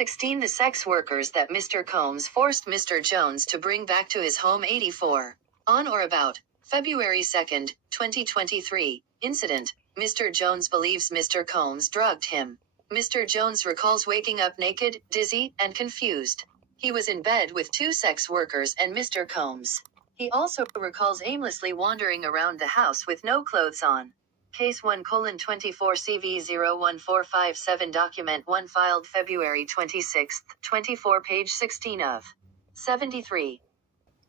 16. The sex workers that Mr. Combs forced Mr. Jones to bring back to his home. 84. On or about February 2, 2023. Incident. Mr. Jones believes Mr. Combs drugged him. Mr. Jones recalls waking up naked, dizzy, and confused. He was in bed with two sex workers and Mr. Combs. He also recalls aimlessly wandering around the house with no clothes on. Case 1:24 CV 01457 Document 1 filed February 26, 24 page 16 of 73.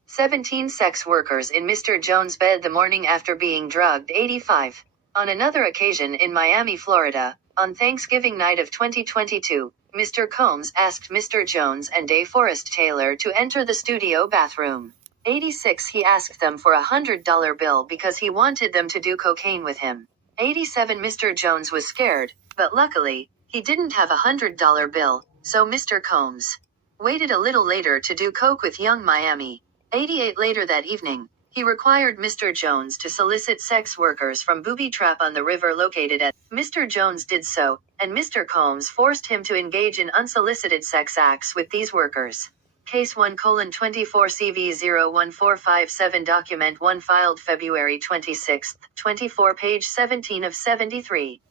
17 sex workers in Mr. Jones' bed the morning after being drugged. 85. On another occasion in Miami, Florida, on Thanksgiving night of 2022, Mr. Combs asked Mr. Jones and DeForest Taylor to enter the studio bathroom. 86. He asked them for a $100 bill because he wanted them to do cocaine with him. 87. Mr. Jones was scared, but luckily, he didn't have a $100 bill, so Mr. Combs waited a little later to do coke with young Miami. 88. Later that evening, he required Mr. Jones to solicit sex workers from Booby Trap on the river located at. Mr. Jones did so, and Mr. Combs forced him to engage in unsolicited sex acts with these workers. Case 1:24 CV 01457 Document 1 filed February 26, 24 page 17 of 73.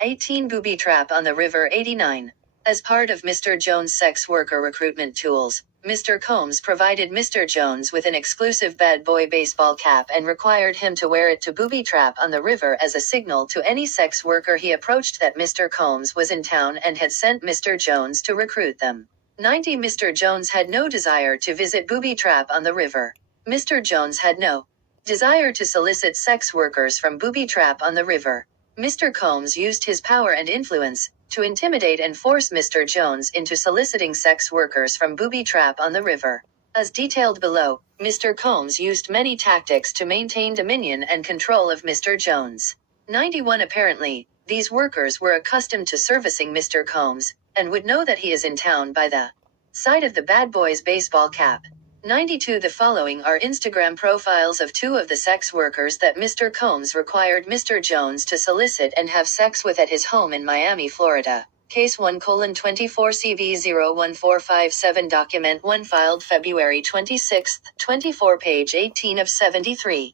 18. Booby Trap on the River. 89. As part of Mr. Jones' sex worker recruitment tools, Mr. Combs provided Mr. Jones with an exclusive bad boy baseball cap and required him to wear it to Booby Trap on the river as a signal to any sex worker he approached that Mr. Combs was in town and had sent Mr. Jones to recruit them. 90. Mr. Jones had no desire to visit Booby Trap on the river. Mr. Jones had no desire to solicit sex workers from Booby Trap on the river. Mr. Combs used his power and influence to intimidate and force Mr. Jones into soliciting sex workers from Booby Trap on the river. As detailed below, Mr. Combs used many tactics to maintain dominion and control of Mr. Jones. 91. Apparently, these workers were accustomed to servicing Mr. Combs, and would know that he is in town by the sight of the bad boy's baseball cap. 92. The following are Instagram profiles of two of the sex workers that Mr. Combs required Mr. Jones to solicit and have sex with at his home in Miami, Florida. Case 1:24 CV 01457 Document 1 filed February 26, 24 page 18 of 73.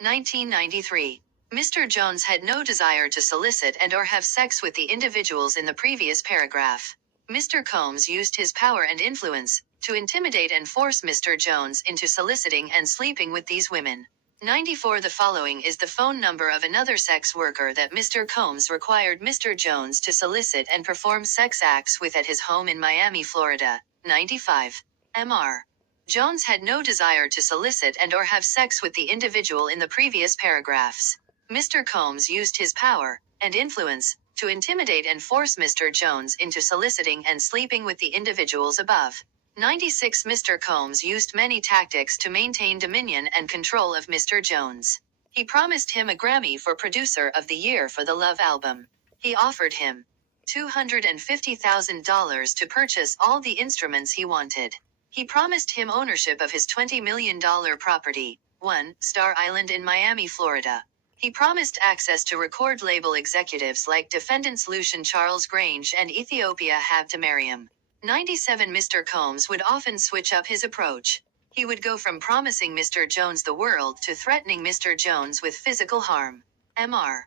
1993. Mr. Jones had no desire to solicit and or have sex with the individuals in the previous paragraph. Mr. Combs used his power and influence to intimidate and force Mr. Jones into soliciting and sleeping with these women. 94. The following is the phone number of another sex worker that Mr. Combs required Mr. Jones to solicit and perform sex acts with at his home in Miami, Florida. 95. Mr. Jones had no desire to solicit and or have sex with the individual in the previous paragraphs. Mr. Combs used his power and influence to intimidate and force Mr. Jones into soliciting and sleeping with the individuals above. 96. Mr. Combs used many tactics to maintain dominion and control of Mr. Jones. He promised him a Grammy for Producer of the Year for the Love album. He offered him $250,000 to purchase all the instruments he wanted. He promised him ownership of his $20 million property, 1 Star Island in Miami, Florida. He promised access to record label executives like defendants Lucian Charles Grange and Ethiopia Habte Mariam. 97. Mr. Combs would often switch up his approach. He would go from promising Mr. Jones the world to threatening Mr. Jones with physical harm. Mr.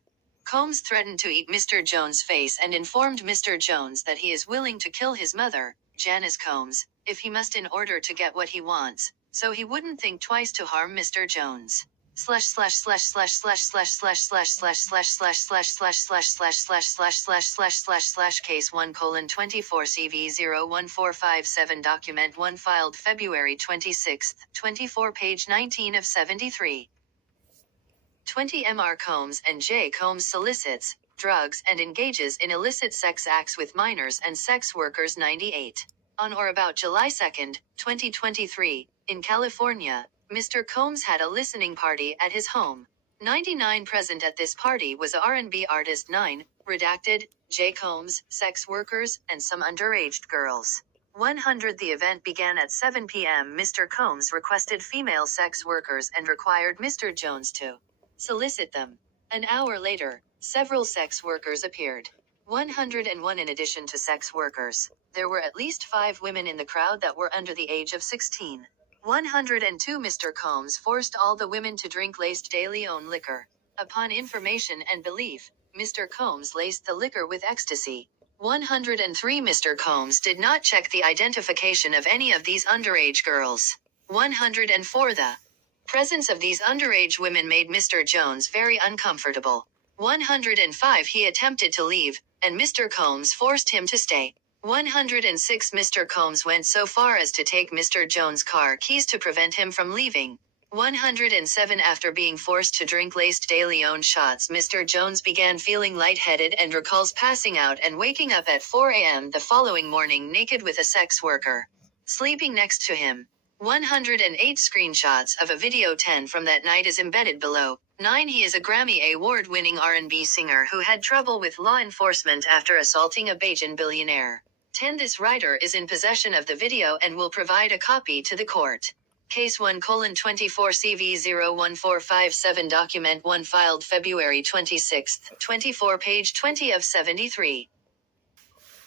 Combs threatened to eat Mr. Jones' face and informed Mr. Jones that he is willing to kill his mother, Janice Combs, if he must in order to get what he wants, so he wouldn't think twice to harm Mr. Jones. Case 1:24 CV 01457 Document 1 filed February 26, 24 page 19 of 73. 20. Mr. Combs and J. Combs solicits, drugs and engages in illicit sex acts with minors and sex workers. 98. On or about July 2, 2023, in California, Mr. Combs had a listening party at his home. 99. Present at this party was a R&B artist. 9. Redacted, J. Combs, sex workers, and some underage girls. 100. The event began at 7 p.m. Mr. Combs requested female sex workers and required Mr. Jones to solicit them. An hour later, several sex workers appeared. 101. In addition to sex workers, there were at least 5 women in the crowd that were under the age of 16. 102. Mr. Combs forced all the women to drink laced de Leon liquor. Upon information and belief, Mr. Combs laced the liquor with ecstasy. 103. Mr. Combs did not check the identification of any of these underage girls. 104. The presence of these underage women made Mr. Jones very uncomfortable. 105. He attempted to leave, and Mr. Combs forced him to stay. 106. Mr. Combs went so far as to take Mr. Jones' car keys to prevent him from leaving. 107. After being forced to drink laced de Leon shots, Mr. Jones began feeling lightheaded and recalls passing out and waking up at 4 a.m. the following morning naked with a sex worker sleeping next to him. 108. Screenshots of a video 10 from that night is embedded below. 9. He is a Grammy Award-winning R&B singer who had trouble with law enforcement after assaulting a Bajan billionaire. 10. This writer is in possession of the video and will provide a copy to the court. Case 1:24 CV 01457 Document 1 filed February 26, 24 page 20 of 73.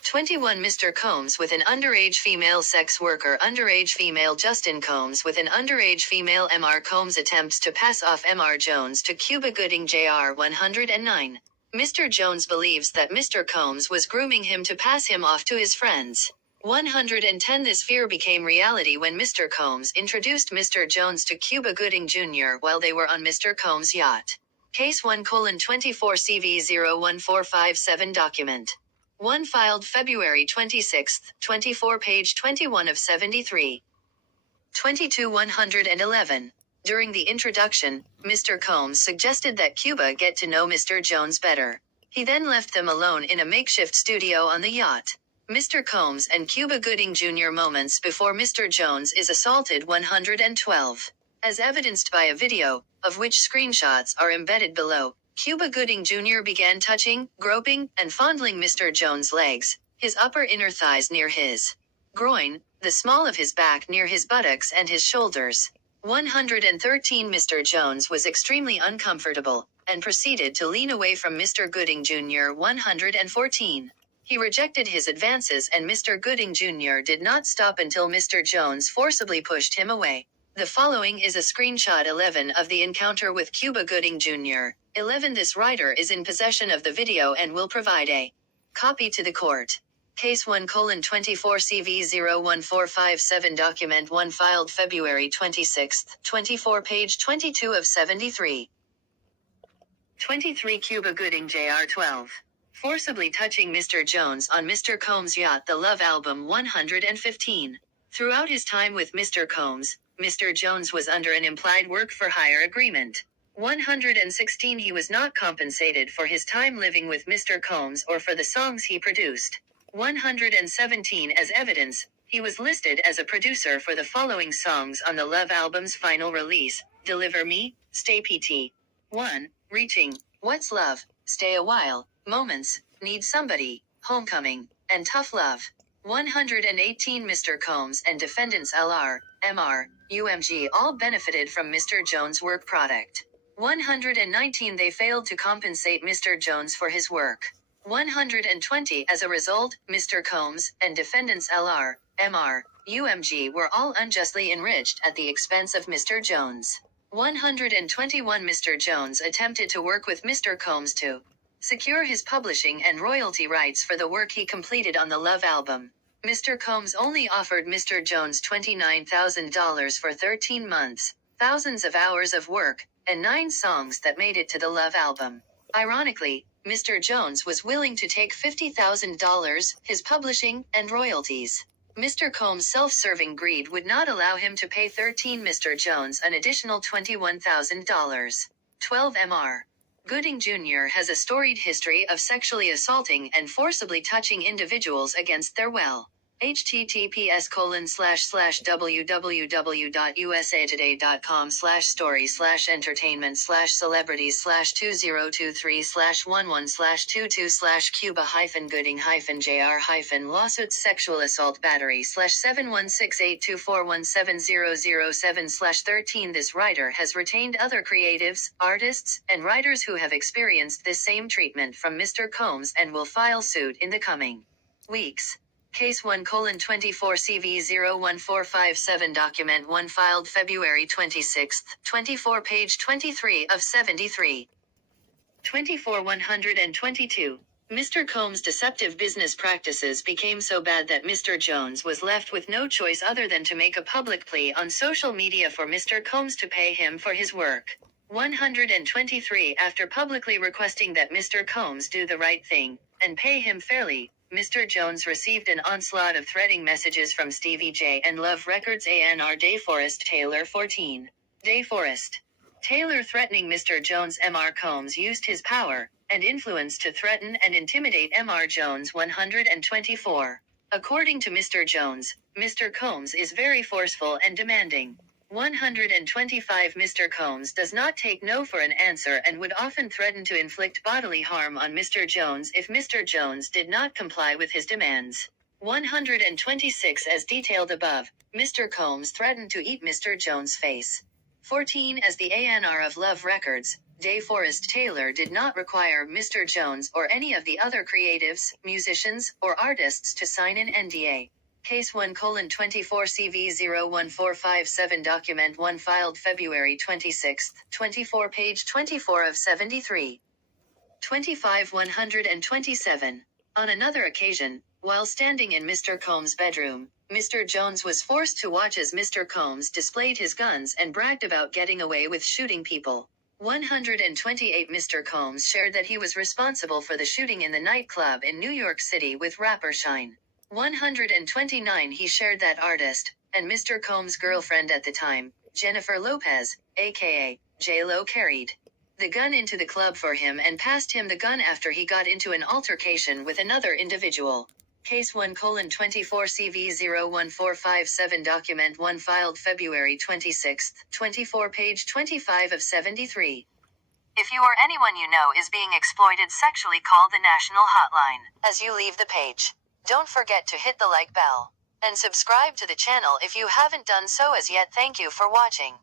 21. Mr. Combs with an underage female sex worker. Underage female Justin Combs with an underage female Mr. Combs attempts to pass off Mr. Jones to Cuba Gooding Jr. 109. Mr. Jones believes that Mr. Combs was grooming him to pass him off to his friends. 110. This fear became reality when Mr. Combs introduced Mr. Jones to Cuba Gooding Jr. while they were on Mr. Combs' yacht. Case 1:24 CV 01457 Document 1 filed February 26, 24 page 21 of 73. 22. 111. During the introduction, Mr. Combs suggested that Cuba get to know Mr. Jones better. He then left them alone in a makeshift studio on the yacht. Mr. Combs and Cuba Gooding Jr. moments before Mr. Jones is assaulted. 112. As evidenced by a video, of which screenshots are embedded below, Cuba Gooding Jr. began touching, groping, and fondling Mr. Jones' legs, his upper inner thighs near his groin, the small of his back near his buttocks and his shoulders. 113. Mr. Jones was extremely uncomfortable, and proceeded to lean away from Mr. Gooding Jr. 114. He rejected his advances and Mr. Gooding Jr. did not stop until Mr. Jones forcibly pushed him away. The following is a screenshot 11 of the encounter with Cuba Gooding Jr. 11. This writer is in possession of the video and will provide a copy to the court. Case 1:24 CV 01457 Document 1 filed February 26, 24 page 22 of 73. 23. Cuba Gooding Jr. 12. Forcibly touching Mr. Jones on Mr. Combs' yacht. The Love Album 115. Throughout his time with Mr. Combs, Mr. Jones was under an implied work-for-hire agreement. 116. He was not compensated for his time living with Mr. Combs or for the songs he produced. 117. As evidence, he was listed as a producer for the following songs on the Love Album's final release: Deliver Me, Stay PT. 1. Reaching, What's Love, Stay a While, Moments, Need Somebody, Homecoming, and Tough Love. 118. Mr. Combs and defendants LR, MR, UMG all benefited from Mr. Jones' work product. 119. They failed to compensate Mr. Jones for his work. 120. As a result, Mr. Combs and defendants LR, MR, UMG were all unjustly enriched at the expense of Mr. Jones. 121. Mr. Jones attempted to work with Mr. Combs to secure his publishing and royalty rights for the work he completed on the Love Album. Mr. Combs only offered Mr. Jones $29,000 for 13 months, thousands of hours of work, and 9 songs that made it to the Love Album. Ironically, Mr. Jones was willing to take $50,000, his publishing, and royalties. Mr. Combs' self-serving greed would not allow him to pay Mr. Jones an additional $21,000. 12. Mr. Gooding Jr. has a storied history of sexually assaulting and forcibly touching individuals against their will. https://www.usatoday.com/story/entertainment/celebrities/2202/1/2/jr- lawsuits sexual assault battery/71682417007/13. This writer has retained other creatives, artists, and writers who have experienced this same treatment from Mr. Combs and will file suit in the coming weeks. Case 1:24 CV01457 Document 1 filed February 26, 24 page 23 of 73. 24-122. Mr. Combs' deceptive business practices became so bad that Mr. Jones was left with no choice other than to make a public plea on social media for Mr. Combs to pay him for his work. 123. After publicly requesting that Mr. Combs do the right thing and pay him fairly, Mr. Jones received an onslaught of threatening messages from Stevie J and Love Records A&R DeForest Taylor 14. DeForest Taylor threatening Mr. Jones. Mr. Combs used his power and influence to threaten and intimidate Mr. Jones. 124. According to Mr. Jones, Mr. Combs is very forceful and demanding. 125. Mr. Combs does not take no for an answer and would often threaten to inflict bodily harm on Mr. Jones if Mr. Jones did not comply with his demands. 126. As detailed above, Mr. Combs threatened to eat Mr. Jones' face. 14. As the A&R of Love Records, DeForest Taylor did not require Mr. Jones or any of the other creatives, musicians, or artists to sign an NDA. Case 1:24 CV01457 Document 1 filed February 26, 24 page 24 of 73. 25-127. On another occasion, while standing in Mr. Combs' bedroom, Mr. Jones was forced to watch as Mr. Combs displayed his guns and bragged about getting away with shooting people. 128. Mr. Combs shared that he was responsible for the shooting in the nightclub in New York City with rapper Shine. 129. He shared that artist, and Mr. Combs' girlfriend at the time, Jennifer Lopez, aka J-Lo, carried the gun into the club for him and passed him the gun after he got into an altercation with another individual. Case 1:24 CV01457 Document 1 filed February 26, 24 page 25 of 73. If you or anyone you know is being exploited sexually, call the national hotline. As you leave the page, don't forget to hit the like bell and subscribe to the channel if you haven't done so as yet. Thank you for watching.